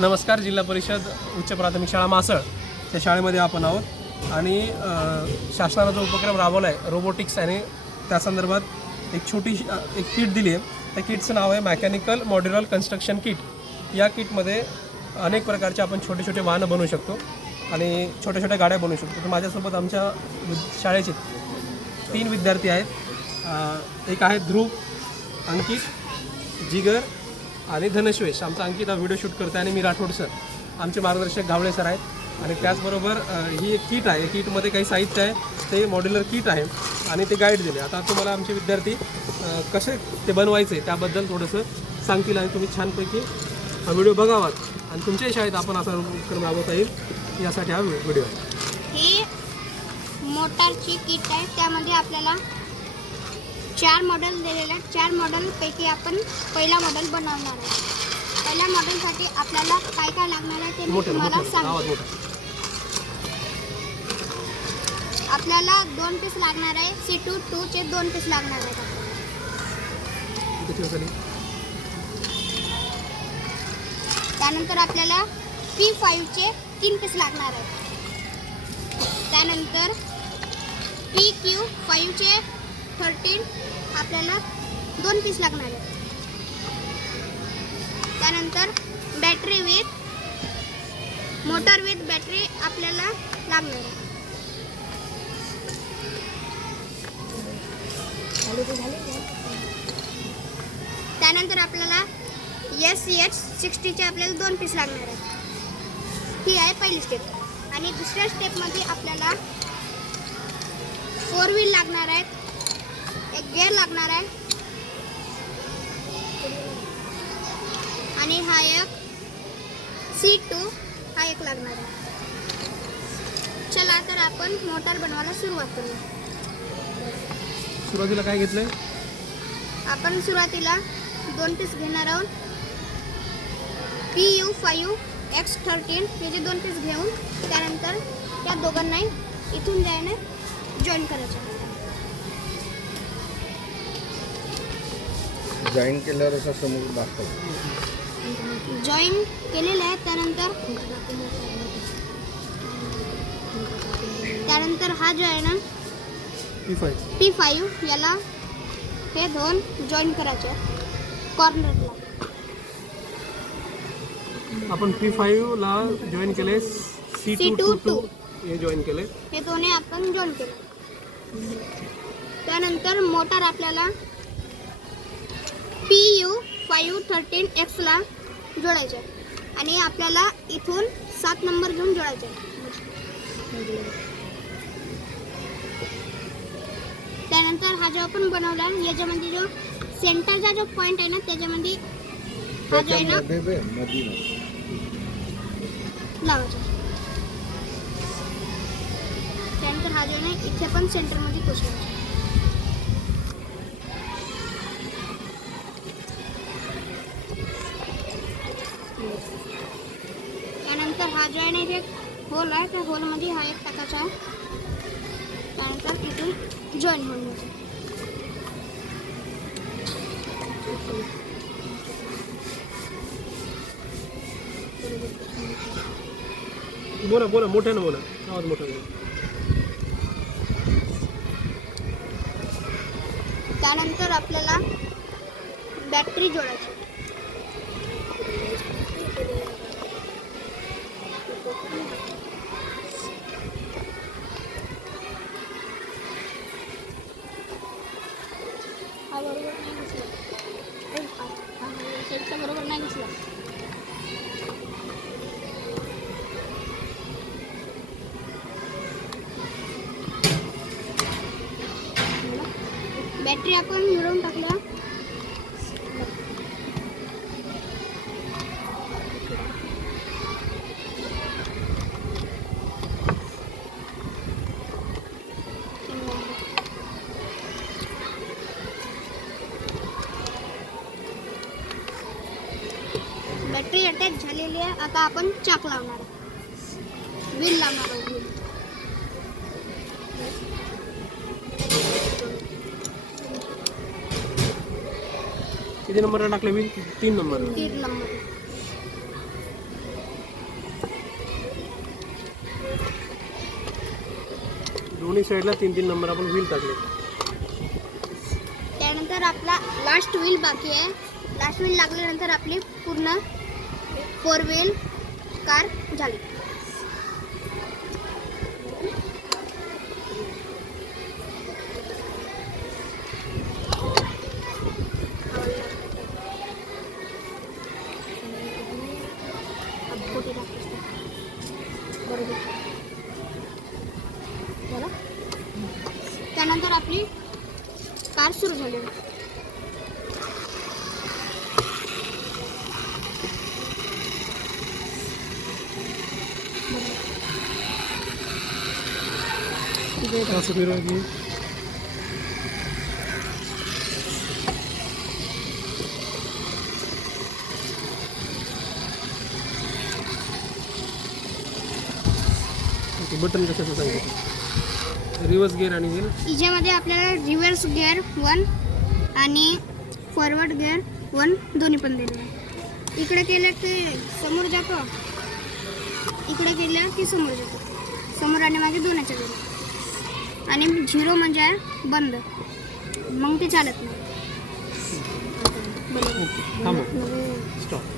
नमस्कार, जिल्हा परिषद उच्च प्राथमिक शाळा मासळ त्या शाळेमध्ये आपण आहोत आणि शासनाने जो उपक्रम राबवला आहे रोबोटिक्स आणि त्या संदर्भात एक किट दिली आहे. त्या किटचं नाव आहे मेकॅनिकल मॉड्युलर कन्स्ट्रक्शन किट. या किटमध्ये अनेक प्रकारचे आपण छोटे छोटे वाहनं बनवू शकतो आणि छोट्या छोट्या गाड्या बनवू शकतो. तर माझ्यासोबत आमच्या शाळेचे 3 विद्यार्थी आहेत. एक आहेत ध्रुव, अंकित, जिगर आणि धनश्वेश. आमचा अंकित हा व्हिडिओ शूट करतो आणि मी राठोड सर, आमचे मार्गदर्शक घावळे सर आहेत. आणि त्याचबरोबर ही एक किट आहे. किटमध्ये काही साहित्य आहे, ते मॉड्युलर किट आहे आणि ते गाईड दिले. आता तुम्हाला आमचे विद्यार्थी कसे ते बनवायचे त्याबद्दल थोडंसं सांगतील आणि तुम्ही छानपैकी हा व्हिडिओ बघावात आणि तुमच्याही शाळेत आपण असा उपक्रम राबवता येईल यासाठी हा व्हिडिओ आहे. ही मोटारची किट आहे. त्यामध्ये आपल्याला 4 मॉडेल दिलेले आहेत. 4 मॉडेलपैकी आपण पहिला मॉडेल बनवणार आहे. पहिल्या मॉडेलसाठी आपल्याला काय काय लागणार आहे ते मी तुम्हाला सांगते. आपल्याला 2 पीस लागणार आहे. C22 चे 2 पीस लागणार आहेत. त्यानंतर आपल्याला P5 चे 3 पीस लागणार आहेत. त्यानंतर PQ5 चे 13 आपल्याला 2 पीस लागणार आहेत. त्यानंतर बॅटरी मोटर विथ बॅटरी आपल्याला लागणार आहे. त्यानंतर आपल्याला SH60 चे आपल्याला 2 पीस लागणार आहेत. ही आहे पहिली स्टेप. आणि दुसऱ्या स्टेपमध्ये आपल्याला 4 व्हील लागणार आहेत, एक गेअर लागणार आहे आणि हा एक C2 हा एक लागणार आहे. चला तर आपण मोटार बनवायला सुरुवात करूया. सुरुवातीला काय घेतलंय आपण? सुरुवातीला 2 पीस घेणार आहोत. PU5X13 हे जे 2 पीस घेऊन त्यानंतर त्या दोघांना इथून जायने जॉईन करायचं. जॉईन केल्यावर असा समोर दाखव. जॉईन केलेलं आहे. त्यानंतर हा जो आहे ना P5 याला हे 2 जॉईन करायचे कॉर्नरला. आपण P5 ला जॉईन केले, C22 हे जॉईन केले. हे दोन्ही आपण जॉईन केले. त्यानंतर मोटार आपल्याला PU513X ला जोडायचे आणि आपल्याला इथून 7 नंबर घेऊन जोडायचे. त्यानंतर हा जो आपण बनवला याच्यामध्ये जो सेंटरचा जो पॉइंट आहे ना त्याच्यामध्ये हा जो आहे ना लावायचा. त्यानंतर हा जो आहे ना इथे पण सेंटरमध्ये पोचवायचा. त्यानंतर हा जो आहे ना इथे होल आहे, त्या होलमध्ये हा एक टाकायचा आहे. त्यानंतर इथून जॉईन होऊन जातो. बोला मोठ्यानं बोला, आवाज मोठा बोला. त्यानंतर आपल्याला बॅटरी जोडायची. बरोबर नाही घुसला. बॅटरी आपण मिळवून टाकल्या. बॅटरी अटॅच झालेली आहे. आता आपण चाक लावणार आहे, व्हील लावणार आहे. किती नंबरला टाकले व्हील? 3 नंबर. 3 नंबर. दोन्ही साईडला 3-3 नंबर आपण व्हील टाकले. त्यानंतर आपला लास्ट व्हील बाकी आहे. लास्ट व्हील लागल्यानंतर आपली पूर्ण 4 व्हील कार झाली. त्यानंतर आपली कार सुरू झाली. असं फिरवायची. बटन कशाचं सांगितलं? रिव्हर्स गिअर आणि व्हील. हिच्यामध्ये आपल्याला रिव्हर्स गिअर 1 आणि फॉरवर्ड गिअर 1 दोन्ही पण दिलेलं आहे. इकडे केलं की समोर जातो, इकडे केलं की समोर जातो. समोर आणि मागे दोन्हीच्या घरी. आणि 0 म्हणजे आहे बंद, मग ते चालत नाही. थांबव. स्टॉप.